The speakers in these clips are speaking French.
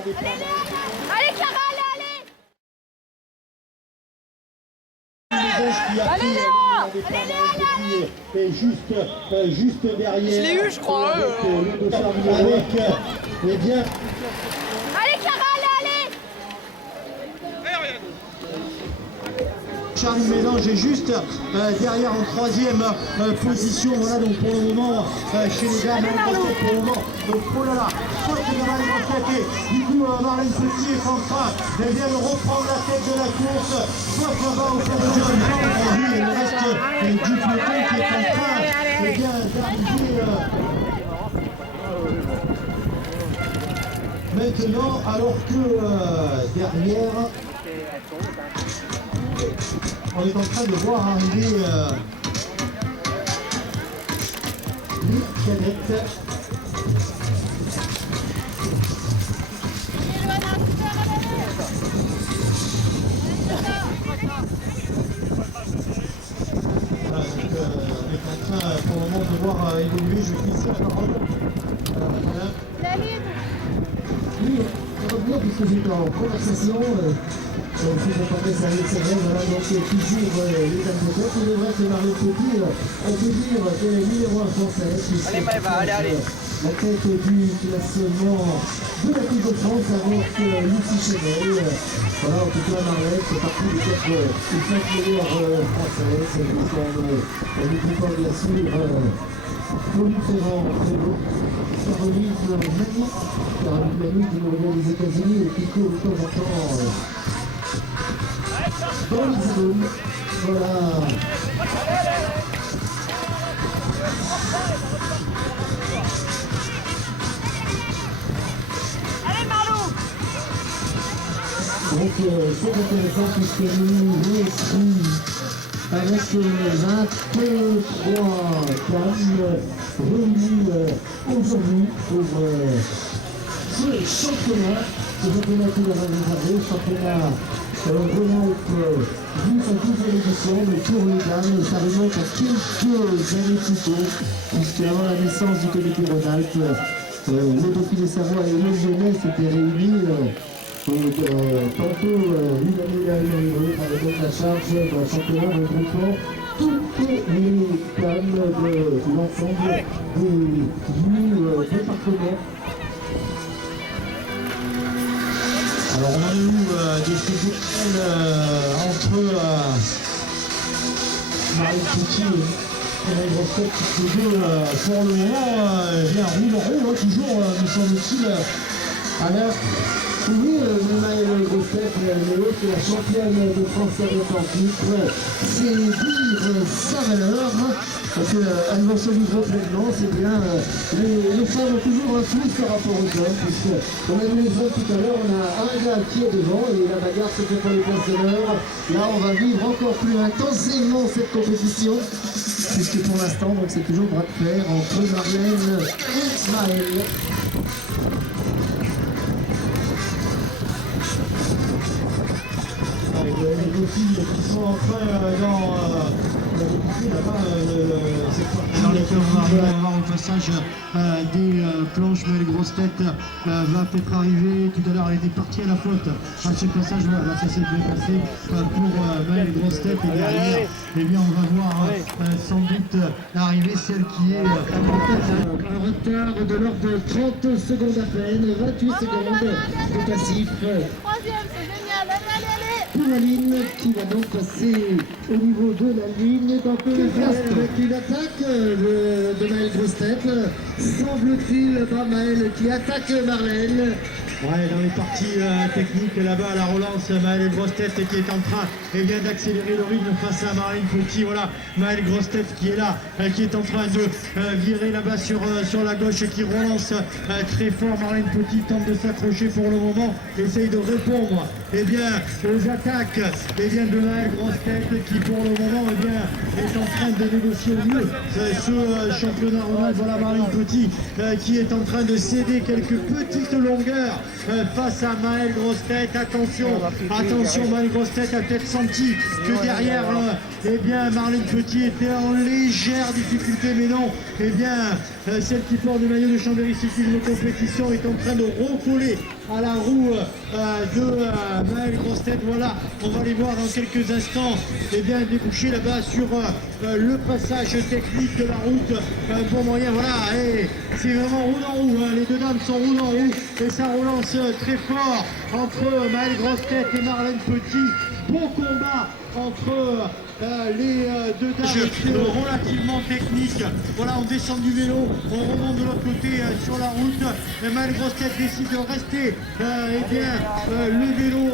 Allez, Clara, allez. Qui a pris et juste derrière. Je l'ai eu, je crois. Avec, eh bien. Allez, Clara, allez. Charlie Mélange est juste derrière en troisième position. Voilà donc pour le moment chez les dames, pour le moment. Donc oh là là, faut que Marlène Grossetête. Du coup Marlène Petit est en train de reprendre la tête de la course. Soit là-bas au fond de jeu, et le reste du peloton qui est en train d'arriver. Maintenant, alors que derrière, on est en train de voir arriver les cadettes. Voilà, donc, on est en train pour le moment de voir évoluer. Je fixe la parole. La ligne. Oui, on va bien puisque j'étais en conversation. Si j'entendais ça, c'est vrai, voilà, donc toujours les dames de tête. Il est vrai que Marlène Petit, on peut dire qu'elle est numéro 1 française. Allez, Maëva, allez. La tête du classement de la Coupe de France avec Lucie Chenel. Voilà, en tout cas, Marlène fait partie des 5 meilleures françaises. Elle n'oublie pas bien sûr Pauline Ferrand, très beau. Caroline Mani qui nous revient des États-Unis et qui court de temps en temps dans Lisbonne. Voilà. Allez, Marlou. Donc c'est intéressant puisque nous inscrits avec 23 dames réunies aujourd'hui pour ce championnat qui va réservé, championnat Rhône-Alpes vu sa 12e édition, mais pour les dames, ça remonte à quelques années plus tôt, puisque avant la naissance du comité Rhône-Alpes, le Dauphiné Savoie et le Lyonnais s'étaient réunis. Tantôt, une année à une année l'autre, avec donc la charge d'un championnat regroupant toutes les dames de l'ensemble des 8 départements. Alors on a eu des duels entre Marlène Petit et Marlène Grossetête qui se jouent pour le moment bien roule en roue, toujours me semble-t-il à l'heure. Oui, Maëlle Grossetête, c'est la championne de France Atlantique. C'est dire sa valeur. Parce qu'elle va se livrer pleinement, c'est bien. Les femmes ont toujours un plus par rapport aux hommes, puisqu'on a vu les hommes tout à l'heure, on a un gars qui est devant et la bagarre se fait pour les places d'honneur. Là, on va vivre encore plus intensément cette compétition, puisque pour l'instant, donc c'est toujours bras de fer entre Marlène et Maëlle. Les deux filles qui sont en train dans lesquelles on va voir au passage des planches. Maëlle Grossetête va peut-être arriver. Tout à l'heure, elle était partie à la faute à ce passage. Là, ça s'est bien passé pour Maëlle Grossetête. Et derrière, eh bien, on va voir sans doute arriver celle qui est Un retard de l'ordre de 30 secondes à peine, 28 secondes de passif. Troisième, c'est génial. Allez, allez, allez. Pour la ligne qui va donc passer au niveau de la ligne dans avec une attaque de Maëlle Grossetête. Semble-t-il pas Maëlle qui attaque Marlène. Ouais, dans les parties techniques là-bas à la relance, Maëlle Grossetête qui est en train d'accélérer le rythme face à Marlène Petit. Voilà, Maëlle Grossetête qui est là, qui est en train de virer là-bas sur la gauche et qui relance très fort. Marlène Petit tente de s'accrocher pour le moment, essaye de répondre aux attaques de Maëlle Grossetête qui pour le moment est en train de négocier au mieux ce championnat Rhône-Alpes. Voilà Marlène Petit qui est en train de céder quelques petites longueurs face à Maëlle Grossetête. Attention, Maëlle Grossetête a peut-être senti que derrière Marlène Petit était en légère difficulté, mais non, celle qui porte le maillot de Chambéry Cyclisme Compétition, est en train de recoller à la roue de Maëlle Grossetête. Voilà, on va les voir dans quelques instants déboucher là-bas sur le passage technique de la route pour moyen. Voilà, et c'est vraiment roue dans roue, hein. Les deux dames sont roue dans roue et ça relance très fort entre Maëlle Grossetête et Marlène Petit. Bon combat entre les deux dames, relativement technique. Voilà, on descend du vélo, on remonte de l'autre côté sur la route. Maëlle Grossetête décide de rester le vélo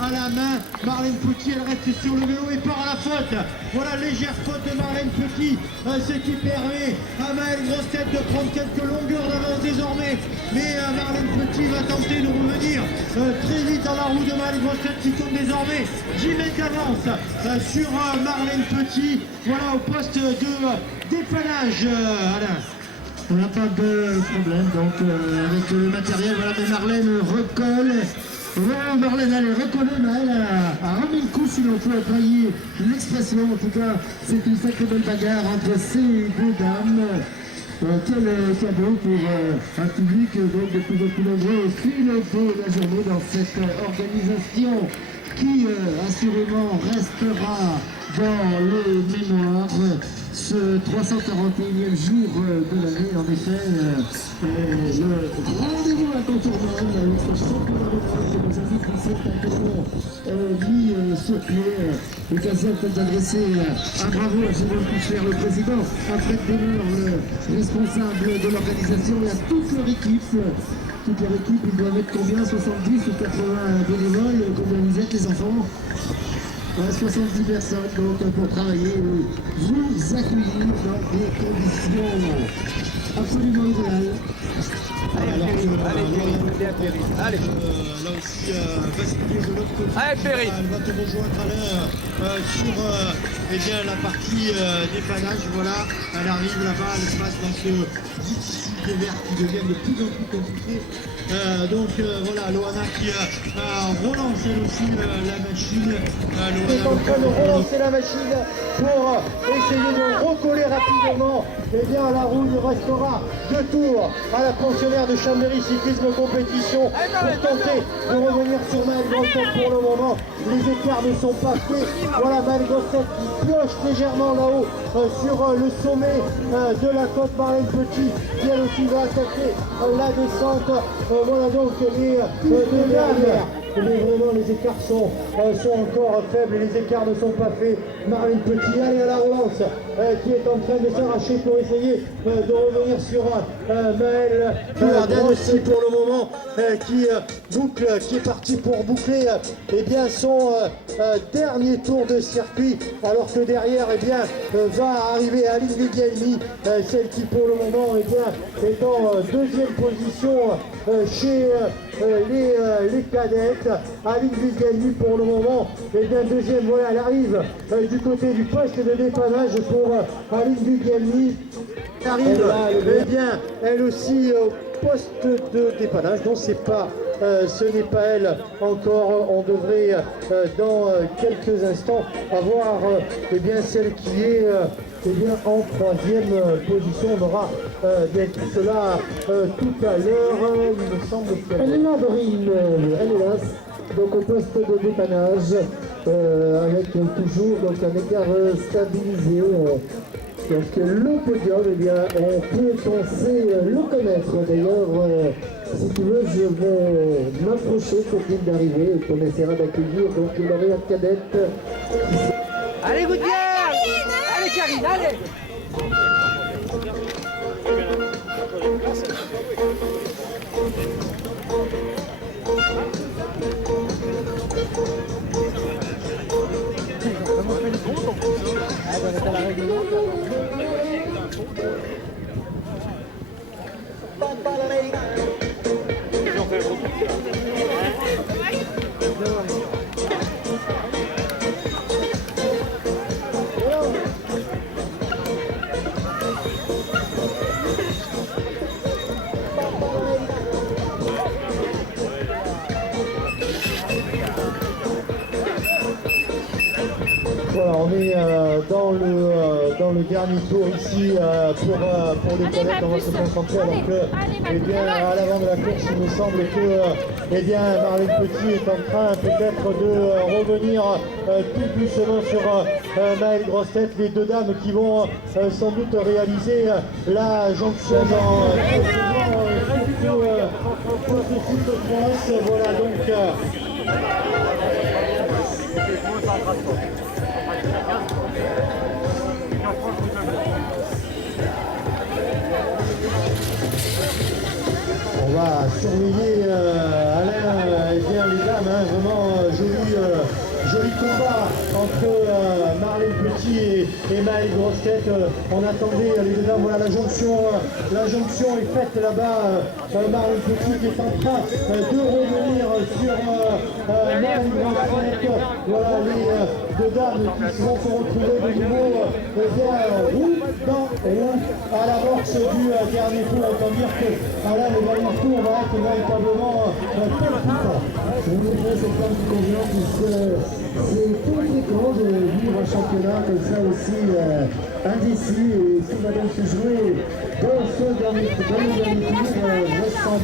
à la main. Marlène Petit, elle reste sur le vélo et part à la faute. Voilà, légère faute de Marlène Petit, ce qui permet à Maëlle Grossetête de prendre quelques longueurs d'avance désormais. Mais Marlène Petit va tenter de revenir très vite dans la roue de Maëlle Grossetête qui compte désormais 10 mètres d'avance sur Marlène Petit. Voilà, au poste de dépannage, Alain. On n'a pas de problème donc avec le matériel. Voilà, mais Marlène recolle. Voilà, Marlène, elle est recollée, mais elle a remis le coup, si l'on peut employer l'expression. En tout cas, c'est une sacrée belle bagarre entre ces deux dames. Quel cadeau pour un public donc, de plus en plus nombreux au fil de la journée dans cette organisation qui assurément restera dans les mémoires. Ce 341e jour de l'année, en effet, le rendez-vous incontournable avec ce championnat de France que nos amis français ont mis sur pied. L'occasion peut d'adresser un bravo à Jérôme Pichler, le président, à Fred Demeure, le responsable de l'organisation, et à toute leur équipe. Toute leur équipe, ils doivent être combien? 70 ou 80 bénévoles? Combien vous êtes, les enfants? 70 personnes donc pour travailler et vous accueillir dans des conditions absolument idéales. Allez, là aussi, basculer de l'autre côté. Allez, Perry. Elle va te rejoindre Alain sur la partie dépannage. Voilà, elle arrive là-bas, elle passe dans ce difficile dévers qui devient de plus en plus compliqué. Voilà, Loana qui relance elle aussi la machine. Elle est en train de relancer la machine pour essayer de recoller rapidement. Eh bien, la roue restera 2 tours à la pensionnaire de Chambéry Cyclisme Compétition pour tenter de revenir sur Maëlle Grossetête. Pour le moment, les écarts ne sont pas faits. Voilà, Maëlle Grossetête qui pioche légèrement là-haut sur le sommet de la côte. Marlène Petit qui elle aussi va attaquer la descente. Voilà donc les deux dames. Mais vraiment les écarts sont encore faibles et les écarts ne sont pas faits. Marlène Petit, allez à la relance, qui est en train de s'arracher pour essayer de revenir sur Maëlle aussi pour le moment, qui est parti pour boucler son dernier tour de circuit, alors que derrière va arriver Aline Vigalmi, celle qui pour le moment est en deuxième position chez les cadettes. Aline Vigalmi pour le moment deuxième. Voilà, elle arrive du côté du poste de dépannage pour Aline Vigalmi. Elle arrive elle aussi au poste de dépannage. Non, c'est pas ce n'est pas elle encore. On devrait dans quelques instants avoir celle qui est en troisième position. On aura tout cela tout à l'heure. Il me semble qu'elle est là, Dorine. Elle est là, donc au poste de dépannage, avec toujours donc, un écart stabilisé. Donc le podium, on peut penser le connaître. D'ailleurs, si tu veux, je vais m'approcher pour qu'il d'arriver et qu'on essaiera d'accueillir donc lauréate cadette. Allez, Gouttière! Allez, Karine, allez! Voilà, on est dans le dernier tour ici pour les cadettes. On va se concentrer alors que, eh bien, à l'avant de la course, il me semble que eh bien, Marlène Petit est en train peut-être de revenir tout doucement sur Maëlle Grossetête. Les deux dames qui vont sans doute réaliser la jonction dans ce site de France. Voilà donc. On va surveiller Alain, et bien les dames, hein, vraiment joli combat entre Marlène Petit et Maëlle Grossetête. On attendait les deux dames, voilà la jonction est faite là-bas. Marlène Petit qui est en train de revenir sur Maëlle Grossetête. Voilà les deux dames qui vont se retrouver de nouveau roue dans roue à l'amorce du dernier tour. Autant dire que là le dernier tour va être véritablement palpitant. Je vous montre cette femme qui convient puisque c'est tout fréquent de vivre un championnat comme ça aussi indécis et ce qui va donc se jouer dans ce dernier tour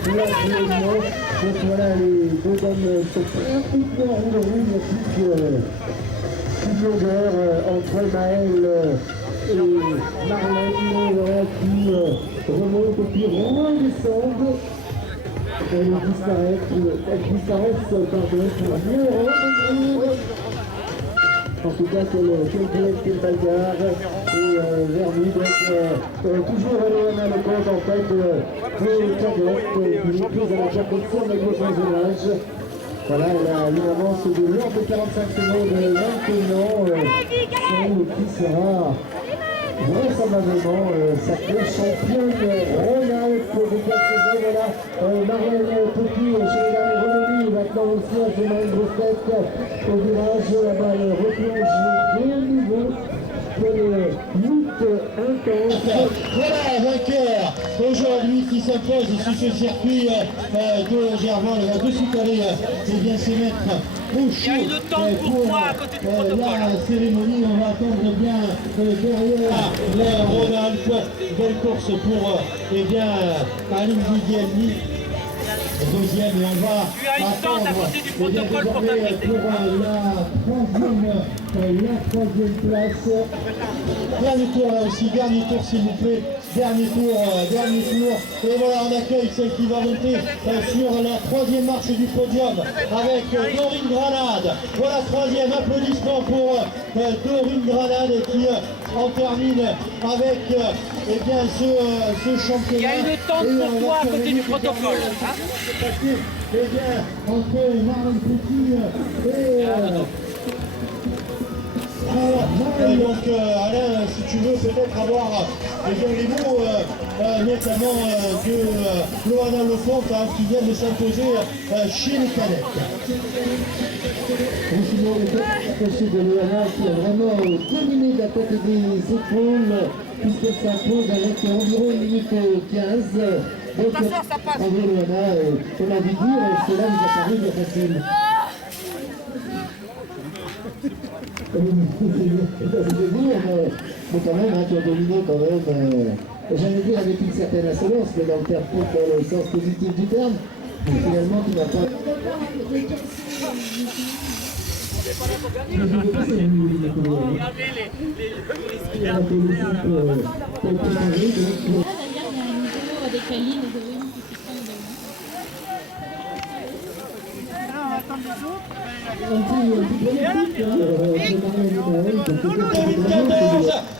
vraisemblablement. Donc voilà, les deux dames sont pratiquement roue de roue, il n'y a plus de longueur entre Maëlle et Marlène qui remonte et puis redescendent. Elle disparaît, pardon, pour mieux revenir. En tout cas, quelle bagarre et vers nous. Donc, toujours Léona Lecomte en fait de cadette qui est prise à la perfection avec le âge. Voilà, elle a une avance de l'ordre de 45 secondes maintenant, qui sera vraisemblablement sacrée championne royale pour les 4 saisons. Voilà, Marlène Petit chez les dames revenue, maintenant aussi à Maëlle Grossetête au virage, la balle replonge de nouveau. Lutte intense. Voilà un vainqueur aujourd'hui qui s'impose sur ce circuit de Gervais. Il va de suite aller bien se mettre au chaud. Il y a une tente pour moi à côté du protocole. La cérémonie, on va attendre bien derrière le Rhône-Alpes. Belle course pour Aline Guglielmi. Deuxième, et on va Tu as une tente à côté du protocole pour t'abriter. Pour la troisième place. Dernier tour là aussi, dernier tour s'il vous plaît. Dernier tour. Et voilà, on accueille celle qui va monter sur la troisième marche du podium avec Dorine Granade. Voilà, troisième, applaudissement pour Dorine Granade qui en termine avec ce championnat. Il y a une tente pour toi à côté du protocole. Entre Marlène Petit et donc Alain, si tu veux peut-être avoir les mots notamment de Loana Leconte qui vient de s'imposer chez les cadettes. Franchement, les têtes attachées de Loana qui a vraiment dominé de la tête et des épaules puisqu'elle s'impose avec environ 1 minute 15. Donc, bravo Loana, on a envie de dire, cela nous a paru bien facile. Mais quand même, tu as dominé quand même, j'allais dire avec une certaine insolence, mais dans le sens positif du terme, mais finalement tu n'as pas...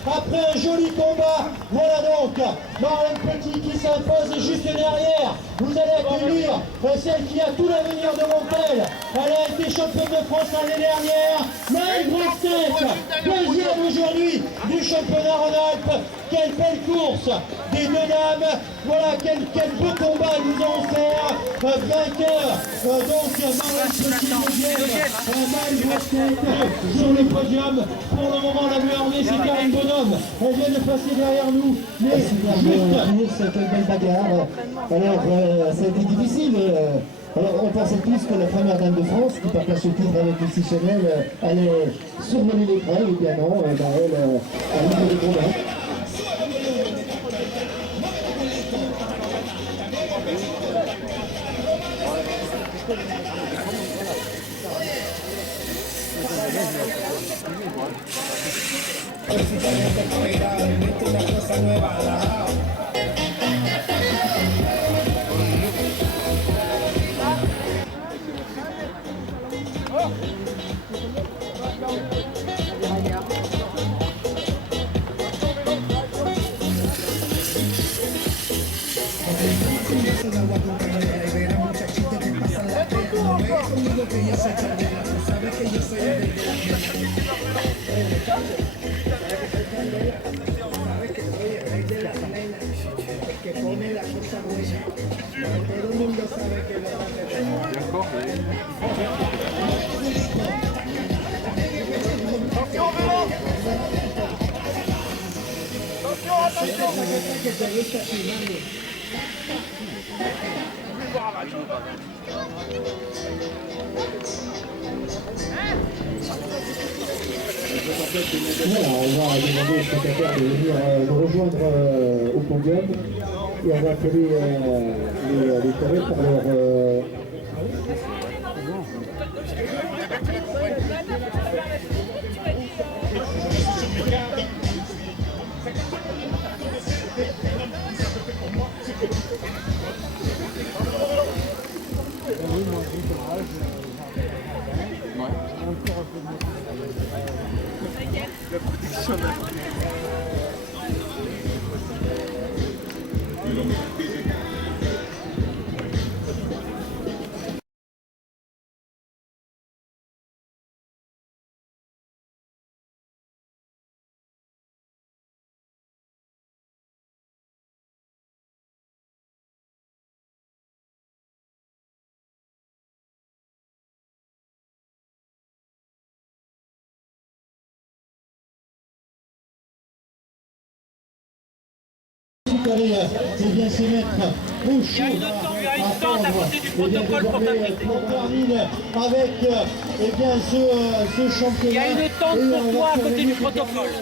Après un joli combat, voilà donc Marlène Petit qui s'impose juste derrière. Vous allez accueillir celle qui a tout l'avenir devant elle. Elle a été championne de France l'année dernière. Maëlle Grossetête, deuxième aujourd'hui du championnat Rhône-Alpes. Quelle belle course des deux dames. Voilà quel beau combat elles nous ont offert. Vainqueur donc Marlène Petit deuxième, Maëlle Grossetête sur le podium. Pour le moment la mieux armée c'est Karine Bonhomme. Elle vient de passer derrière nous. Mais juste cette belle bagarre. Alors ça a été difficile Alors on pensait tous que la première dame de France, qui partage ce titre avec Lucie Chanel, allait survoler l'épreuve, et bien non, elle a livré le combat. Voilà, on va demander aux spectateurs de venir nous rejoindre au podium et on va appeler les choristes pour leur... C'est bien se mettre au chaud. Il y a une tente à côté du protocole pour t'abriter. On termine avec eh bien, ce championnat. Il y a une tente pour toi à côté du protocole.